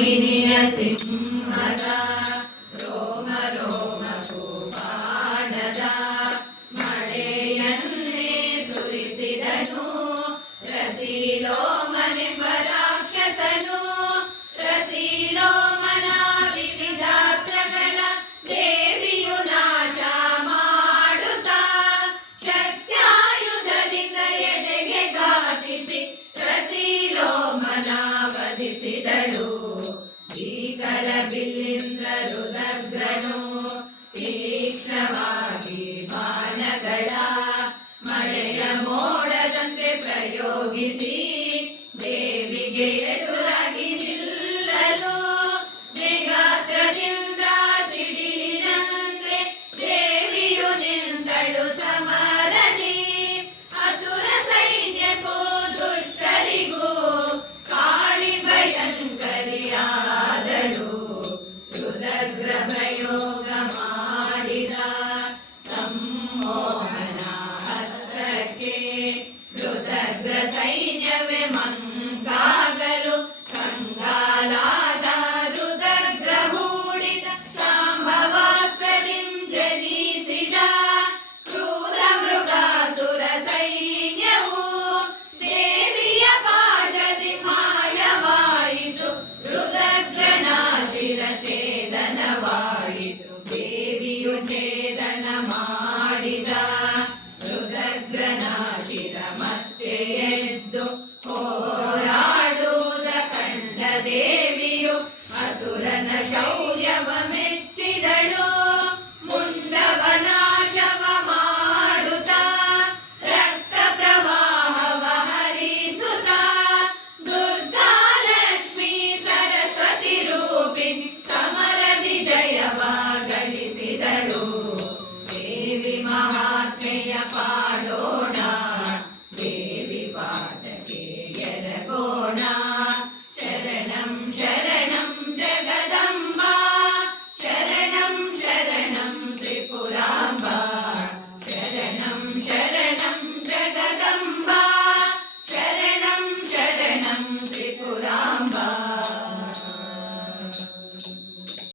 ವಾಹಿನಿಯ ಸಿಂಹದ ರೋಮ ರೋಮ ಬಾಣದ ಮಳೆಯನ್ನೇ ಸುರಿಸಿದನು ರಸೀಲೋಮನೆಂಬ ವಧಿಸಿದಳು ಭೀಕರ ಬಿಲ್ಲಿಂದ ರುದಗ್ರನು ತೀಕ್ಷ್ಣವಾಗಿ ಬಾಣಗಳ ಮಳೆಯ ಮೋಡದಂತೆ ಪ್ರಯೋಗಿಸಿ ದೇವಿಗೆ ಎದುರಾಗಿ ಸಾವಿರ ಛೇದನವಾಯಿತು ದೇವಿಯು ಛೇದನ ಮಾಡಿದ ರುದ್ರನಾಶಿರ ಮತ್ತೆ ಎದ್ದು ಹೋರಾಡುವುದ ಕಂಡ ದೇವಿಯು ಅಸುರನ ಶೌರ್ಯವ ಮೆಚ್ಚಿದಳು. Hello.